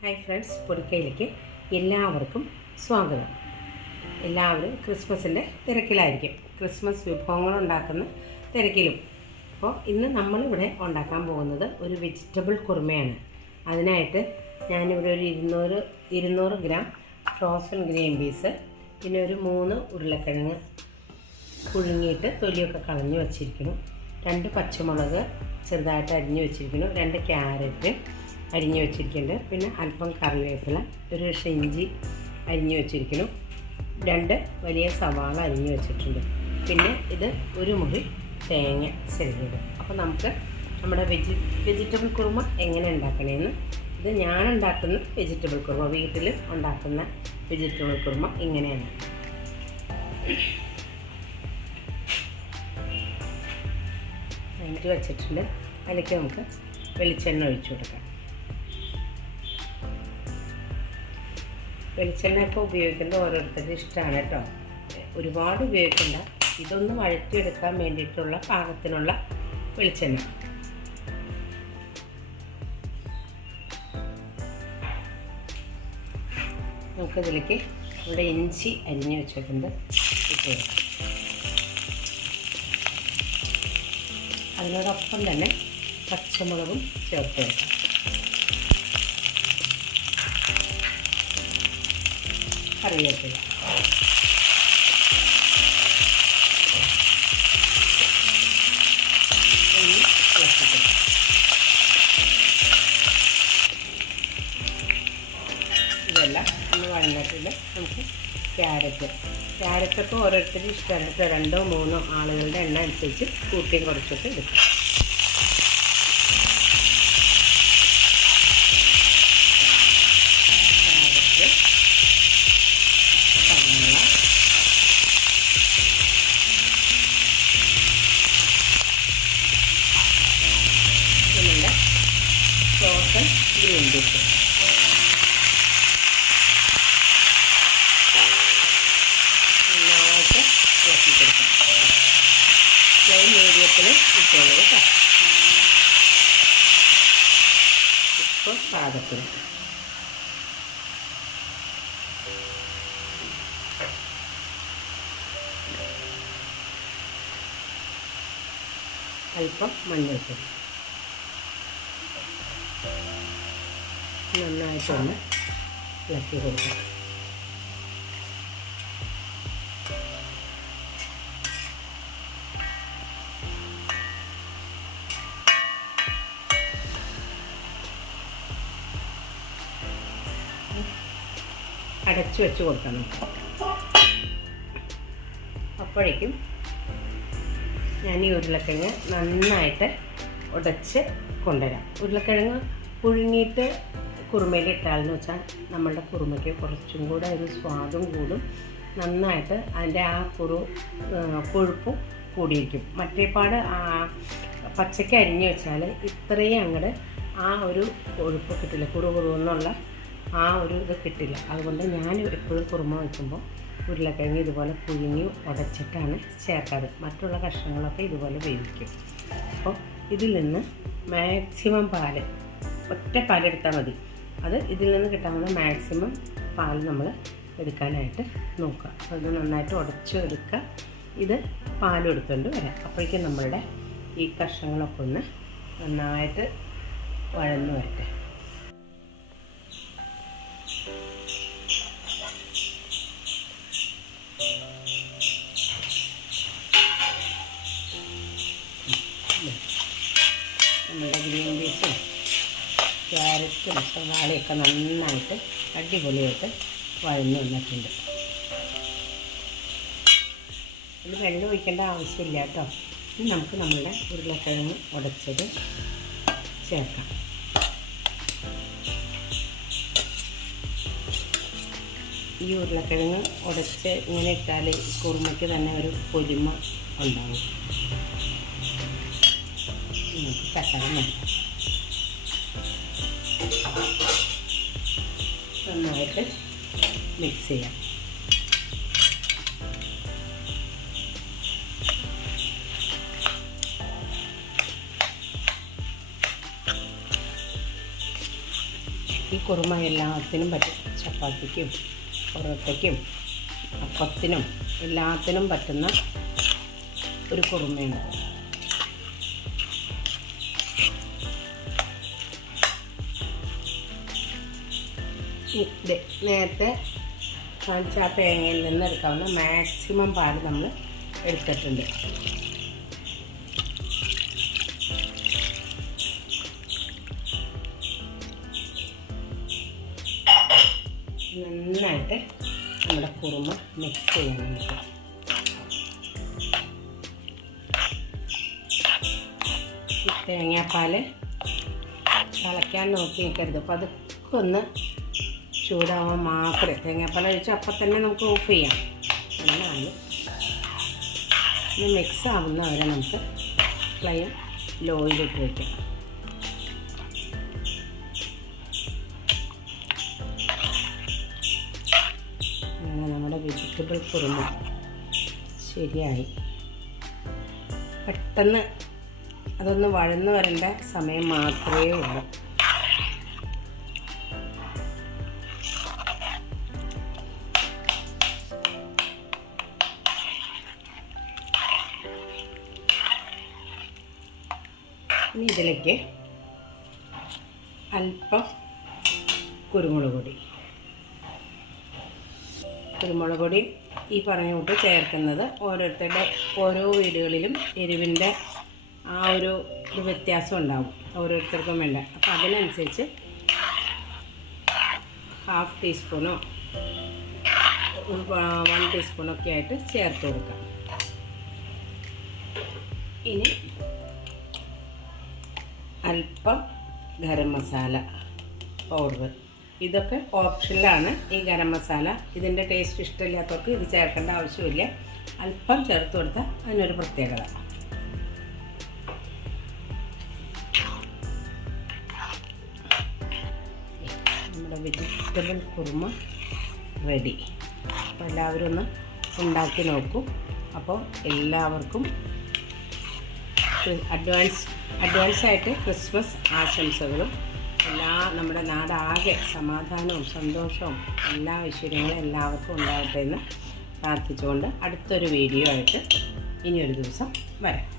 Hi friends പൊടിക്കയിലേക്ക് എല്ലാവർക്കും സ്വാഗതം. എല്ലാവരും ക്രിസ്മസിന്റെ തിരക്കിലായിരിക്കും. ക്രിസ്മസ് വിഭവങ്ങൾ ഉണ്ടാക്കുന്ന തിരക്കിലും. അപ്പോൾ ഇന്ന് നമ്മളിവിടെ ഉണ്ടാക്കാൻ പോകുന്നത് ഒരു വെജിറ്റബിൾ കുറുമയാണ്. അതിനായിട്ട് ഞാനിവിടെ ഒരു ഇരുന്നൂറ് ഇരുന്നൂറ് ഗ്രാം ഫ്രോസൺ ഗ്രീൻ പീസ് പിന്നെ ഒരു മൂന്ന് ഉരുളക്കിഴങ്ങ് പുഴുങ്ങിയിട്ട് തൊലിയൊക്കെ കളഞ്ഞു വെച്ചിരിക്കുന്നു. രണ്ട് പച്ചമുളക് ചെറുതായിട്ട് അരിഞ്ഞു വെച്ചിരിക്കുന്നു. രണ്ട് ക്യാരറ്റ് അരിഞ്ഞ് വെച്ചിരിക്കുന്നുണ്ട്. പിന്നെ അല്പം കറിവേപ്പില ഒരു കഷ്ണം ഇഞ്ചി അരിഞ്ഞു വെച്ചിരിക്കുന്നു. രണ്ട് വലിയ സവാള അരിഞ്ഞു വെച്ചിട്ടുണ്ട്. പിന്നെ ഇത് ഒരു മുറി തേങ്ങ ചെറുത് അപ്പോൾ നമുക്ക് നമ്മുടെ വെജി വെജിറ്റബിൾ കുറുമ എങ്ങനെ ഉണ്ടാക്കണമെന്ന് ഇത് ഞാൻ ഉണ്ടാക്കുന്ന വെജിറ്റബിൾ കുറുമ വീട്ടിൽ ഉണ്ടാക്കുന്ന വെജിറ്റബിൾ കുറുമ ഇങ്ങനെയാണ്. അതിന്റെ വെച്ചിട്ടുണ്ട്. അതിലേക്ക് നമുക്ക് വെളിച്ചെണ്ണ ഒഴിച്ചു കൊടുക്കാം. വെളിച്ചെണ്ണ ഒക്കെ ഉപയോഗിക്കുന്നത് ഓരോരുത്തരുടെ ഇഷ്ടമാണ് കേട്ടോ. ഒരുപാട് ഉപയോഗിക്കണ്ട. ഇതൊന്ന് വഴറ്റിയെടുക്കാൻ വേണ്ടിയിട്ടുള്ള പാകത്തിനുള്ള വെളിച്ചെണ്ണ. നമുക്കതിലേക്ക് ഇവിടെ ഇഞ്ചി അരിഞ്ഞു വെച്ചിട്ടുണ്ട് അതിനോടൊപ്പം തന്നെ പച്ചമുളകും ചേർത്ത് കൊടുക്കാം. കറിവേപ്പില ക്യാരറ്റ്. ക്യാരറ്റൊക്കെ ഓരോരുത്തരും ഇഷ്ടമാണ് രണ്ടോ മൂന്നോ ആളുകളുടെ എണ്ണ അനുസരിച്ച് കൂട്ടിയും കുറച്ചിട്ട് എടുക്കാം. ഗ്രീൻ പീസ് നന്നായിട്ട് ഇളക്കി കൊടുക്കാം ഫ്ലെയിം മീഡിയത്തിൽ ഇട്ടോളൂ കേട്ടോ. ഇപ്പോൾ പാകത്തിന്. അല്പം മഞ്ഞൾപ്പൊടി. നന്നായിട്ടൊന്ന് ഇളക്കി കൊടുക്കാം. അടച്ചു വെച്ച് കൊടുക്കണം. അപ്പോഴേക്കും ഞാൻ ഈ ഉരുളക്കിഴങ്ങ് നന്നായിട്ട് ഉടച്ച് കൊണ്ടുവരാം. ഉരുളക്കിഴങ്ങ് പുഴുങ്ങിയിട്ട് കുറുമയിലിട്ടാലെന്ന് വെച്ചാൽ നമ്മളുടെ കുറുമയ്ക്ക് കുറച്ചും കൂടെ ഒരു സ്വാദും കൂടും. നന്നായിട്ട് അതിന്റെ ആ കുറു കൊഴുപ്പും കൂടിയിരിക്കും. മറ്റേപ്പാട് പച്ചയ്ക്ക് അരിഞ്ഞ് വെച്ചാൽ ഇത്രയും അങ്ങോട്ട് ആ ഒരു കൊഴുപ്പ് കിട്ടില്ല. കുറു കുറു എന്നുള്ള ആ ഒരു ഇത് കിട്ടില്ല. അതുകൊണ്ട് ഞാൻ എപ്പോഴും കുറുമ വയ്ക്കുമ്പോൾ ഉരുളക്കിഴങ്ങ് ഇതുപോലെ പുഴുങ്ങി ഉടച്ചിട്ടാണ് ചേർക്കാറ്. മറ്റുള്ള കഷ്ണങ്ങളൊക്കെ ഇതുപോലെ വേവിക്കും. അപ്പോൾ ഇതിൽ നിന്ന് മാക്സിമം പാൽ ഒറ്റ പാലെടുത്താൽ മതി. അത് ഇതിൽ നിന്ന് കിട്ടാവുന്ന മാക്സിമം പാൽ നമ്മൾ എടുക്കാനായിട്ട് നോക്കുക. അത് നന്നായിട്ട് ഉടച്ച് എടുക്കുക. ഇത് പാലെടുത്തുകൊണ്ട് വരാം. അപ്പോഴേക്കും നമ്മളുടെ ഈ കഷ്ണങ്ങളൊക്കെ ഒന്ന് നന്നായിട്ട് വഴന്ന് വരട്ടെ. ക്യാരറ്റും സവാളയൊക്കെ നന്നായിട്ട് അടിപൊളിയായിട്ട് വഴന്ന് വന്നിട്ടുണ്ട്. ഇത് വെള്ളം ഒഴിക്കേണ്ട ആവശ്യമില്ല കേട്ടോ. ഇനി നമുക്ക് നമ്മളുടെ ഉരുളക്കിഴങ്ങ് ഉടച്ചത് ചേർക്കാം. ഈ ഉരുളക്കിഴങ്ങ് ഉടച്ച് ഇങ്ങനെ ഇട്ടാൽ കുറുമയ്ക്ക് തന്നെ ഒരു പൊലിമ ഉണ്ടാവും. നമുക്ക് ചക്കരം മതി. നന്നായിട്ട് മിക്സ് ചെയ്യാം. ഈ കുറുമ എല്ലാത്തിനും പറ്റും. ചപ്പാത്തിക്കും പൊറോട്ടയ്ക്കും അപ്പത്തിനും എല്ലാത്തിനും പറ്റുന്ന ഒരു കുറുമയാണ്. നേരത്തെ കാണിച്ച ആ തേങ്ങയിൽ നിന്ന് എടുക്കാവുന്ന മാക്സിമം പാൽ നമ്മൾ എടുത്തിട്ടുണ്ട്. നന്നായിട്ട് നമ്മുടെ കുറുമ മിക്സ് ചെയ്യണം. നമുക്ക് തേങ്ങാപ്പാൽ തിളയ്ക്കാൻ നോക്കി നിൽക്കരുത് ഒന്ന് ചൂടാവാൻ മാത്രമേ തേങ്ങാപ്പാൽ ഒഴിച്ച് അപ്പം തന്നെ നമുക്ക് ഓഫ് ചെയ്യാം. എന്നാണ് ഇത് മിക്സ് ആവുന്ന വരെ നമുക്ക് ഫ്ലെയിം ലോയിലിട്ട് വയ്ക്കാം വെജിറ്റബിൾ കുറുമ. ശരിയായി. പെട്ടെന്ന് അതൊന്ന് വഴന്ന് വരേണ്ട സമയം മാത്രമേ ഉള്ളൂ. ഇനി ഇതിലേക്ക് അല്പം കുരുമുളക് പൊടി. കുരുമുളക് പൊടി ഈ പറഞ്ഞ കൂട്ട് ചേർക്കുന്നത് ഓരോരുത്തരുടെ ഓരോ വീടുകളിലും എരിവിന്റെ ആ ഒരു വ്യത്യാസം ഉണ്ടാവും. ഓരോരുത്തർക്കും വേണ്ട. അപ്പോൾ അതിനനുസരിച്ച് ഹാഫ് ടീസ്പൂണോ വൺ ടീസ്പൂണൊക്കെ ആയിട്ട് ചേർത്ത് കൊടുക്കാം. ഇനി അല്പം ഗരം മസാല പൗഡർ ഇതൊക്കെ ഓപ്ഷനിലാണ് ഈ ഗരം മസാല ഇതിന്റെ ടേസ്റ്റ് ഇഷ്ടമില്ലാത്തവർക്ക് ഇത് ചേർക്കേണ്ട ആവശ്യമില്ല. അല്പം ചേർത്ത് കൊടുത്താൽ അതിനൊരു പ്രത്യേകത. നമ്മുടെ വെജിറ്റബിൾ കുറുമ റെഡി അപ്പോൾ എല്ലാവരും ഒന്ന് ഉണ്ടാക്കി നോക്കും. അപ്പോൾ എല്ലാവർക്കും അഡ്വാൻസ് അഡ്വാൻസ് ആയിട്ട് ക്രിസ്മസ് ആശംസകളും എല്ലാ നമ്മുടെ നാടാകെ സമാധാനവും സന്തോഷവും എല്ലാ ഐശ്വര്യങ്ങളും എല്ലാവർക്കും ഉണ്ടാകട്ടെ എന്ന് പ്രാർത്ഥിച്ചുകൊണ്ട് അടുത്തൊരു വീഡിയോ ആയിട്ട് ഇനിയൊരു ദിവസം വരാം.